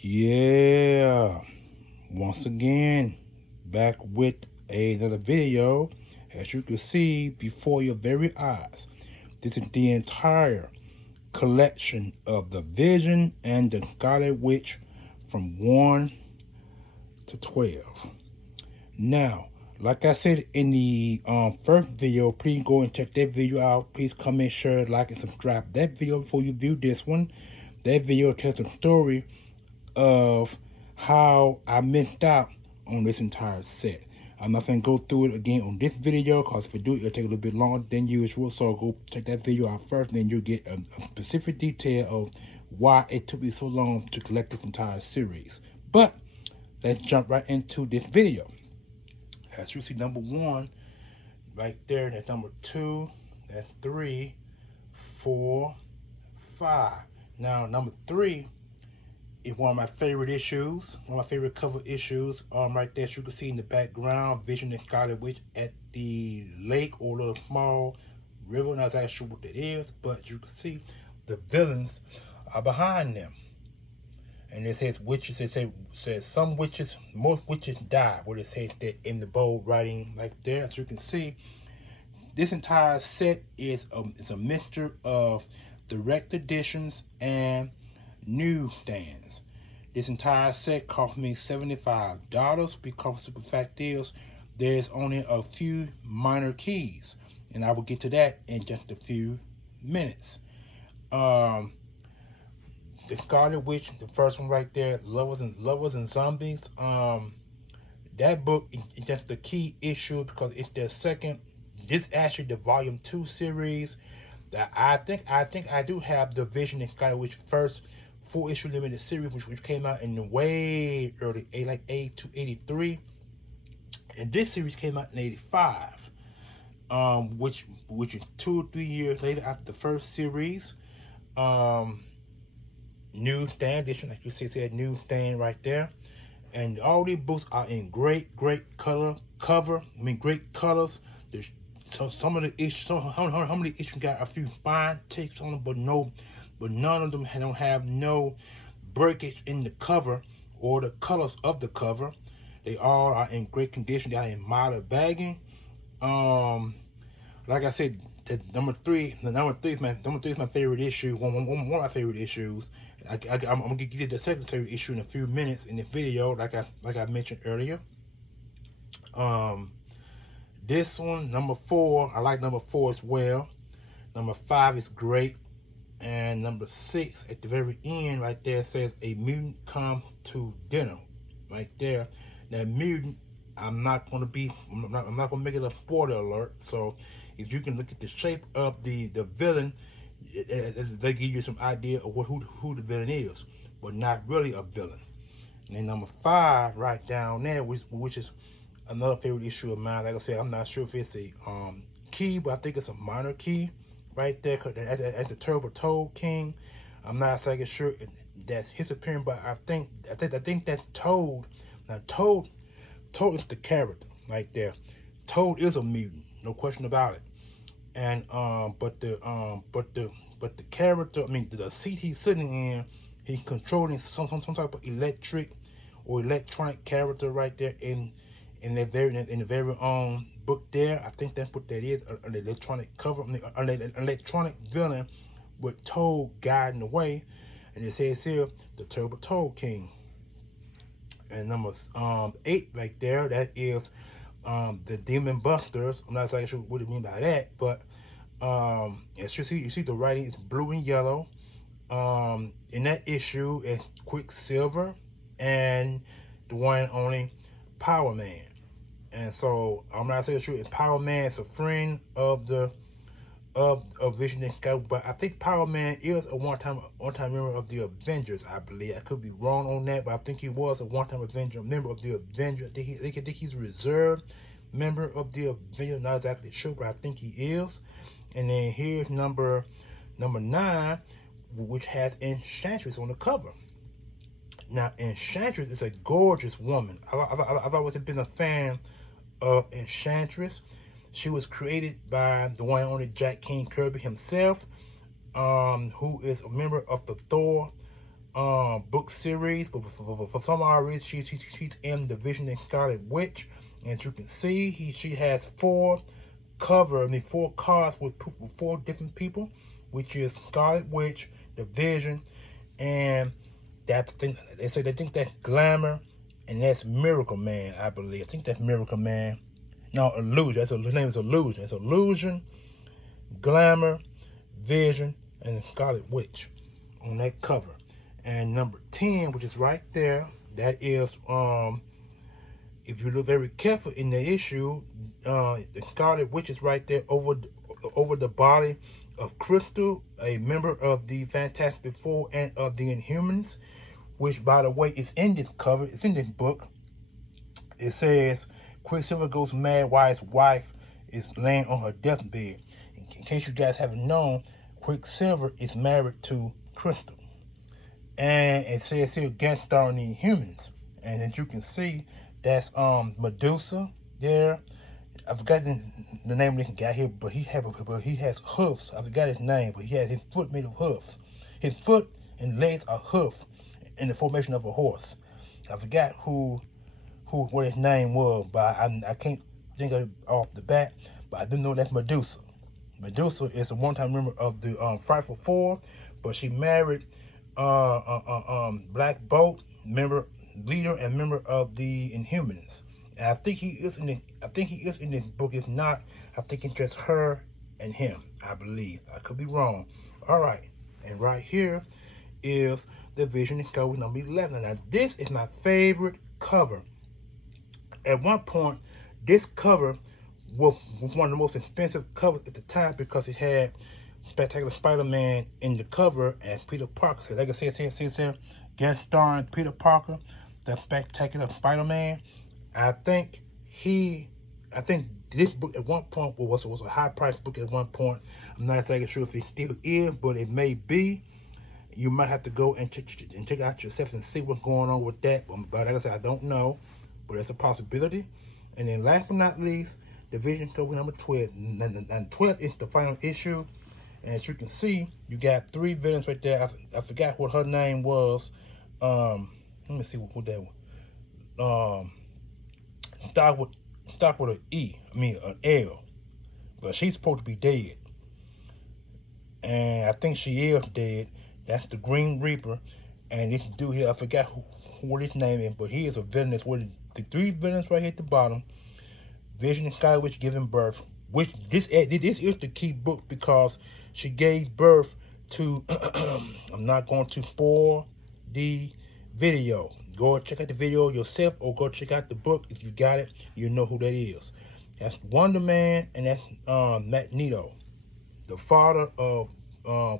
Yeah, once again, back with another video. As you can see before your very eyes, this is the entire collection of the Vision and the Scarlet Witch from 1 to 12. Now, like I said in the first video, please go and check that video out. Please comment, share, like, and subscribe that video before you view this one. That video tells the story of how I missed out on this entire set. I'm not going to go through it again on this video because if I do it, it'll take a little bit longer than usual. So go check that video out first, and then you'll get a specific detail of why it took me so long to collect this entire series. But let's jump right into this video. As you see, number 1 right there, that's number 2, that's 3, 4, 5. Now number 3 is one of my favorite issues, one of my favorite cover issues. Right there, as you can see in the background, Vision and Scarlet Witch at the lake or little small river. Not exactly sure what that is, but you can see the villains are behind them. And it says witches. It says some witches, most witches die. What it says that in the bold writing right there. As you can see, this entire set is it's a mixture of direct editions and newsstands. This entire set cost me $75 because the fact is there's only a few minor keys, and I will get to that in just a few minutes. The Scarlet Witch, the first one right there, Lovers and Zombies. That book is just the key issue because it's their second. This is actually the volume 2 series. That I think I do have the Vision and Scarlet Witch first 4-issue limited series, which came out in the way early, like 82, 83, and this series came out in 85. Which is 2 or 3 years later after the first series. Newsstand edition, like you see, said newsstand right there, and all these books are in great colors. There's some of the issues, how many issues got a few fine takes on them, but none of them don't have no breakage in the cover or the colors of the cover. They all are in great condition. They are in modern bagging. Like I said, number three is my favorite issue. One of my favorite issues. I'm gonna get you the secondary issue in a few minutes in the video, like I mentioned earlier. This one, number 4, I like number 4 as well. Number 5 is great, and number 6 at the very end right there says a mutant come to dinner. Right there, that mutant. I'm not gonna make it a spoiler alert. So if you can look at the shape of the villain, they give you some idea of who the villain is, but not really a villain. And then number 5 right down there, which is another favorite issue of mine. Like I said, I'm not sure if it's a key, but I think it's a minor key right there at the Turbo Toad King. I'm not exactly sure that's his appearance, but I think that's Toad. Now Toad is the character right there. Toad is a mutant, no question about it. And but the character, I mean the seat he's sitting in, he's controlling some type of electric or electronic character right there in the very own book there. I think that's what that is, an electronic cover, an electronic villain with Toad guiding the way. And it says here, the Turbo Toad King. And number 8 right there, that is the Demon Busters. I'm not exactly sure what it means by that, but as you see the writing is blue and yellow. In that issue, it's Quicksilver and the one and only Power Man. And so I'm not so sure if Power Man is a friend of the Vision and Scarlet, but I think Power Man is a one-time member of the Avengers. I believe I could be wrong on that, but I think he was a one-time member of the Avengers. I think he's a reserved member of the Avengers. Not exactly sure, but I think he is. And then here's number 9, which has Enchantress on the cover. Now, Enchantress is a gorgeous woman. I've always been a fan of Enchantress. She was created by the one and only Jack King Kirby himself, who is a member of the Thor book series, but for some odd reason she's in the Vision and Scarlet Witch. And as you can see, she has four cards with four different people, which is Scarlet Witch, the Vision, and that's the thing. They think that's Glamour, and that's Miracle Man, I believe. I think that's Miracle Man. No, Illusion. His name is Illusion. It's Illusion, Glamour, Vision, and Scarlet Witch on that cover. And number 10, which is right there, that is if you look very careful in the issue, the Scarlet Witch is right there over the body of Crystal, a member of the Fantastic Four and of the Inhumans, which, by the way, is in this cover. It's in this book. It says Quicksilver goes mad while his wife is laying on her deathbed. In case you guys haven't known, Quicksilver is married to Crystal. And it says here guest star in the Inhumans. And as you can see, that's Medusa there. I forgot the name of this guy here, but he has hoofs. I forgot his name, but he has his foot made of hoofs. His foot and legs are hoofs in the formation of a horse. I forgot what his name was, but I can't think of it off the bat. But I do know that's Medusa. Medusa is a one-time member of the Frightful Four, but she married Black Bolt, leader and member of the Inhumans. And I think he is in this book. If not, I think it's just her and him, I believe. I could be wrong. All right. And right here is the Vision and cover number 11. Now, this is my favorite cover. At one point, this cover was one of the most expensive covers at the time because it had Spectacular Spider-Man in the cover and Peter Parker. So like I said, here, guest starring Peter Parker, the Spectacular Spider-Man. I think this book at one point was a high price book at one point. I'm not exactly sure if it still is, but it may be. You might have to go and check out yourself and see what's going on with that. But like I said, I don't know, but it's a possibility. And then last but not least, the Vision cover number 12. And 12 is the final issue. And as you can see, you got three villains right there. I forgot what her name was. Let me see what that was. Start with an L. But she's supposed to be dead. And I think she is dead. That's the Green Reaper. And this dude here, I forgot what his name is, but he is a villain as well. The three villains right here at the bottom. Vision and Scarlet Witch giving birth. Which this is the key book because she gave birth to I'm not going to spoil the video. Go check out the video yourself or go check out the book. If you got it, you know who that is. That's Wonder Man and that's Magneto, the father of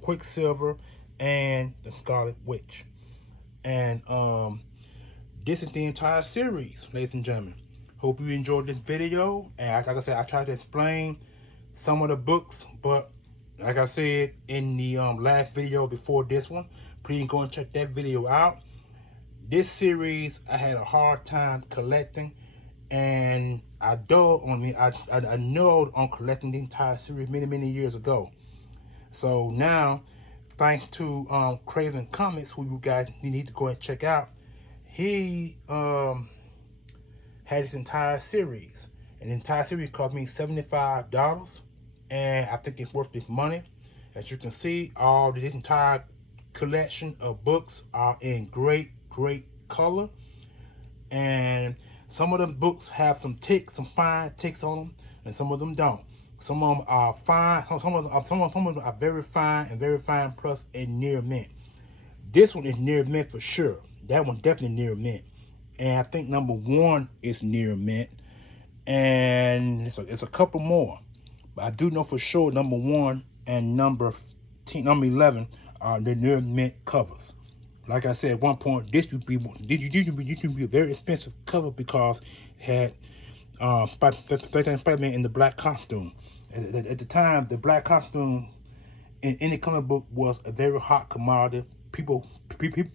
Quicksilver and the Scarlet Witch. And this is the entire series, ladies and gentlemen. Hope you enjoyed this video. And like I said, I tried to explain some of the books, but like I said in the last video before this one, please go and check that video out. This series I had a hard time collecting, and I dug on me. I know on collecting the entire series many years ago. So now, thanks to Craven Comics, who you guys need to go and check out, he had this entire series. And the entire series cost me $75, and I think it's worth this money. As you can see, all this entire collection of books are in great color, and some of them books have some fine ticks on them, and some of them don't. Some of them are fine. Some of them are very fine plus a near mint. This one is near mint for sure. That one definitely near mint, and I think number 1 is near mint, and it's a couple more, but I do know for sure number 1 and number 11 are the near mint covers. Like I said, at one point, this used to be a very expensive cover because it had Spider-Man in the black costume. At the time, the black costume in any comic book was a very hot commodity. People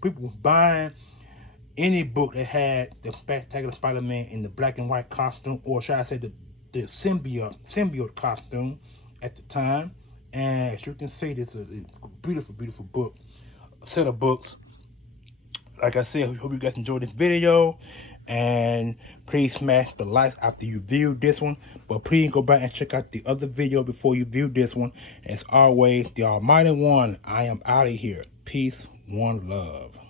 were buying any book that had the Spectacular Spider-Man in the black and white costume, or should I say the symbiote costume at the time. And as you can see, this is a beautiful book, a set of books. like I said, I hope you guys enjoyed this video. And please smash the likes after you view this one. But please go back and check out the other video before you view this one. As always, the Almighty One, I am out of here. Peace, one love.